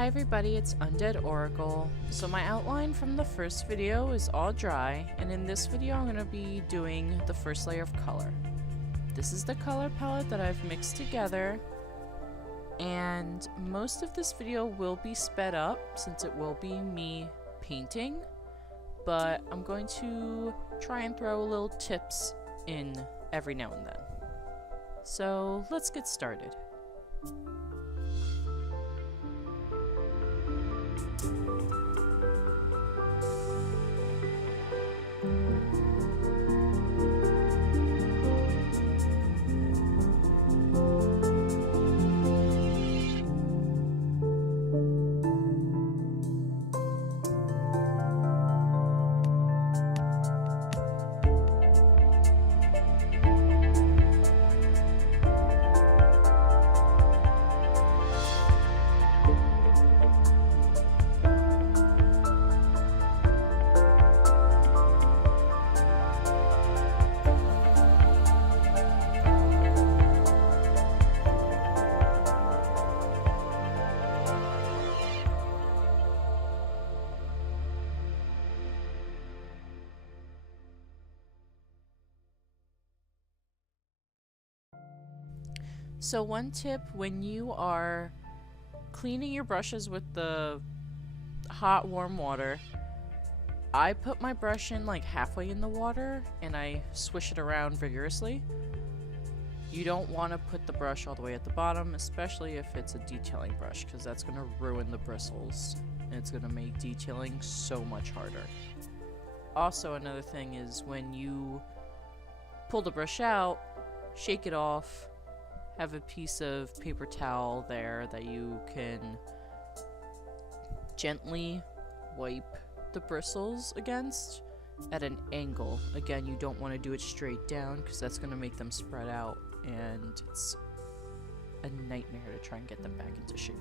Hi everybody, it's Undead Oracle. So my outline from the first video is all dry, and in this video I'm going to be doing the first layer of color. This is the color palette that I've mixed together, and most of this video will be sped up since it will be me painting, but I'm going to try and throw little tips in every now and then. So let's get started. So one tip when you are cleaning your brushes with the hot warm water, I put my brush in like halfway in the water and I swish it around vigorously. You don't want to put the brush all the way at the bottom, especially if it's a detailing brush, because that's going to ruin the bristles and it's going to make detailing so much harder. Also, another thing is when you pull the brush out, shake it off. Have a piece of paper towel there that you can gently wipe the bristles against at an angle. Again, you don't want to do it straight down because that's going to make them spread out and it's a nightmare to try and get them back into shape.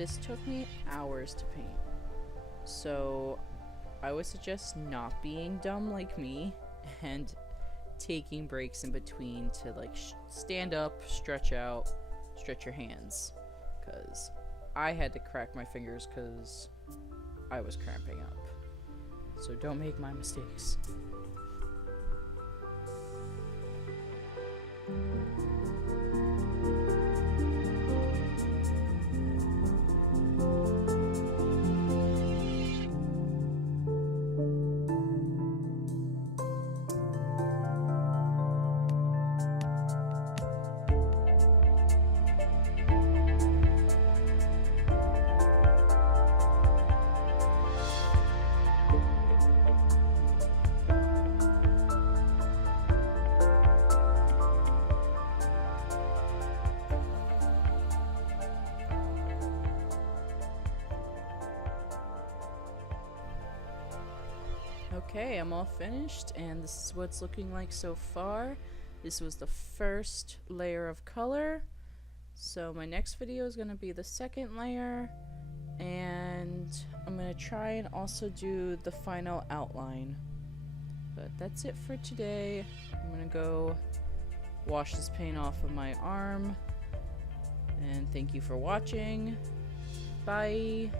this took me hours to paint. So I would suggest not being dumb like me and taking breaks in between to like stand up, stretch out, stretch your hands, because I had to crack my fingers because I was cramping up. So don't make my mistakes. Okay, I'm all finished, and this is what it's looking like so far. This was the first layer of color. So my next video is going to be the second layer, and I'm going to try and also do the final outline. But that's it for today. I'm going to go wash this paint off of my arm, and thank you for watching. Bye!